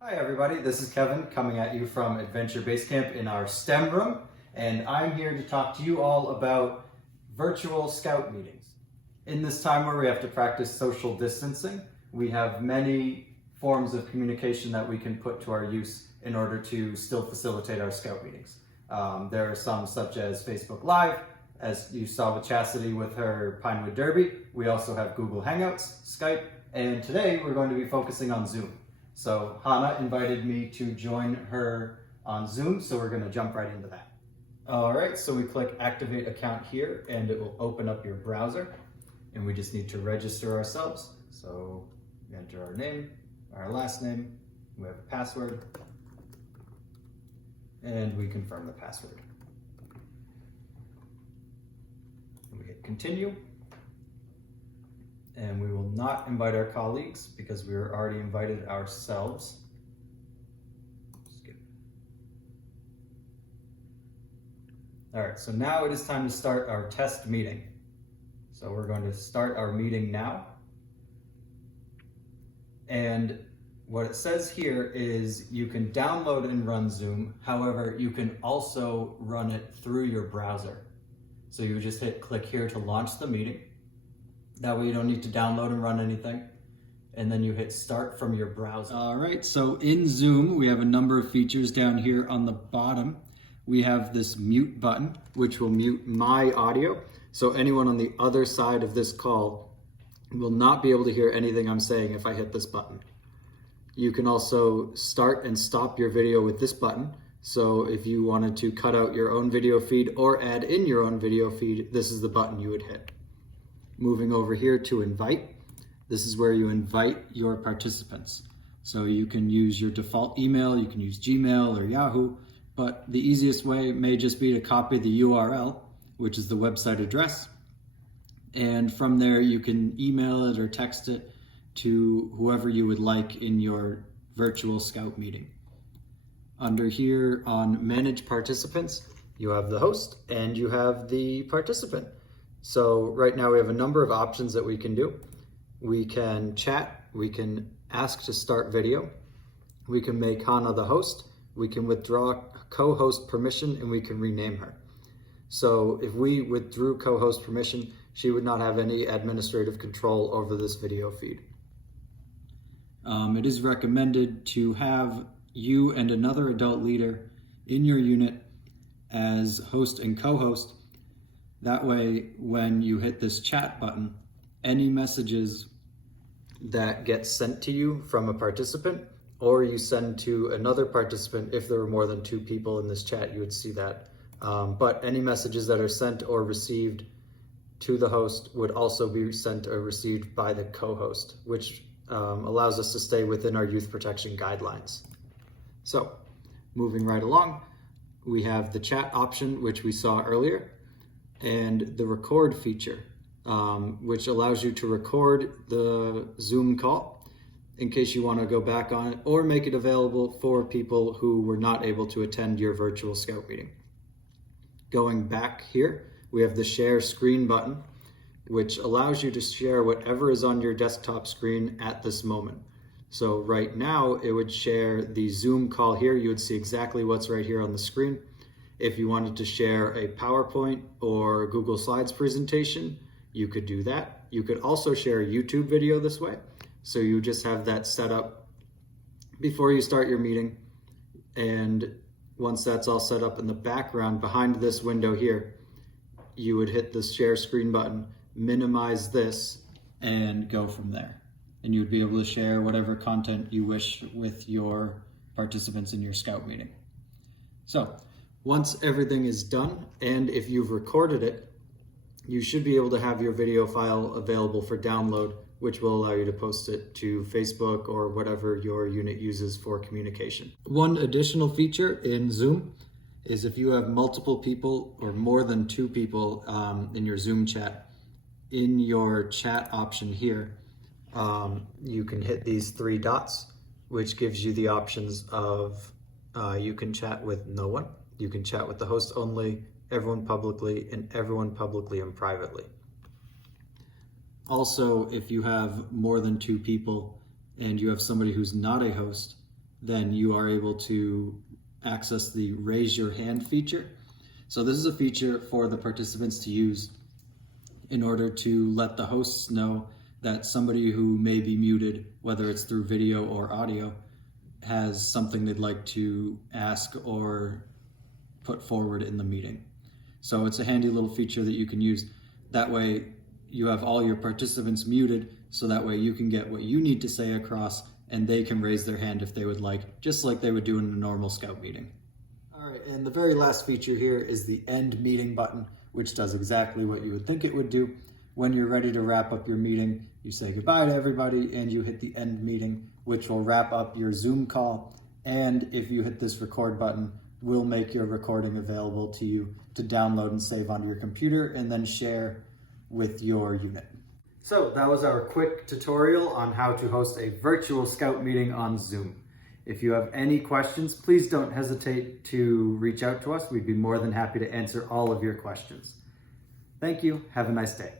Hi everybody, this is Kevin coming at you from Adventure Base Camp in our STEM room, and I'm here to talk to you all about virtual scout meetings. In this time where we have to practice social distancing, we have many forms of communication that we can put to our use in order to still facilitate our scout meetings. There are some such as Facebook Live, as you saw with Chastity with her Pinewood Derby. We also have Google Hangouts, Skype, and today we're going to be focusing on Zoom. So Hannah invited me to join her on Zoom, so we're going to jump right into that. All right, so we click Activate Account here, and it will open up your browser, and we just need to register ourselves. So we enter our name, our last name, we have a password, and we confirm the password. And we hit Continue. And we will not invite our colleagues because we were already invited ourselves. All right, so now it is time to start our test meeting. So we're going to start our meeting now. And what it says here is you can download and run Zoom. However, you can also run it through your browser. So you just hit click here to launch the meeting. That way you don't need to download and run anything. And then you hit start from your browser. All right, so in Zoom, we have a number of features down here on the bottom. We have this mute button, which will mute my audio. So anyone on the other side of this call will not be able to hear anything I'm saying if I hit this button. You can also start and stop your video with this button. So if you wanted to cut out your own video feed or add in your own video feed, this is the button you would hit. Moving over here to invite, this is where you invite your participants. So you can use your default email, you can use Gmail or Yahoo, but the easiest way may just be to copy the URL, which is the website address. And from there you can email it or text it to whoever you would like in your virtual scout meeting. Under here on Manage Participants, you have the host and you have the participant. So right now we have a number of options that we can do. We can chat, we can ask to start video, we can make Hannah the host, we can withdraw co-host permission, and we can rename her. So if we withdrew co-host permission, she would not have any administrative control over this video feed. It is recommended to have you and another adult leader in your unit as host and co-host. That way, when you hit this chat button, any messages that get sent to you from a participant, or you send to another participant, if there were more than 2 people in this chat, you would see that. But any messages that are sent or received to the host would also be sent or received by the co-host, which allows us to stay within our youth protection guidelines. So, moving right along, we have the chat option, which we saw earlier, and the record feature, which allows you to record the Zoom call in case you want to go back on it or make it available for people who were not able to attend your virtual scout meeting. Going back here, we have the share screen button, which allows you to share whatever is on your desktop screen at this moment. So right now it would share the Zoom call here. You would see exactly what's right here on the screen. If you wanted to share a PowerPoint or Google Slides presentation, you could do that. You could also share a YouTube video this way. So you just have that set up before you start your meeting. And once that's all set up in the background behind this window here, you would hit the share screen button, minimize this, and go from there. And you would be able to share whatever content you wish with your participants in your scout meeting. So, once everything is done, and if you've recorded it, you should be able to have your video file available for download, which will allow you to post it to Facebook or whatever your unit uses for communication. One additional feature in Zoom is if you have multiple people or more than 2 people in your Zoom chat, in your chat option here, you can hit these 3 dots, which gives you the options of you can chat with no one. You can chat with the host only, everyone publicly, and everyone publicly and privately. Also, if you have more than 2 people and you have somebody who's not a host, then you are able to access the raise your hand feature. So this is a feature for the participants to use in order to let the hosts know that somebody who may be muted, whether it's through video or audio, has something they'd like to ask or put forward in the meeting. So it's a handy little feature that you can use. That way you have all your participants muted, so that way you can get what you need to say across and they can raise their hand if they would like, just like they would do in a normal Scout meeting. All right, and the very last feature here is the end meeting button, which does exactly what you would think it would do. When you're ready to wrap up your meeting, you say goodbye to everybody and you hit the end meeting, which will wrap up your Zoom call. And if you hit this record button, we'll make your recording available to you to download and save onto your computer and then share with your unit. So that was our quick tutorial on how to host a virtual Scout meeting on Zoom. If you have any questions, please don't hesitate to reach out to us. We'd be more than happy to answer all of your questions. Thank you. Have a nice day.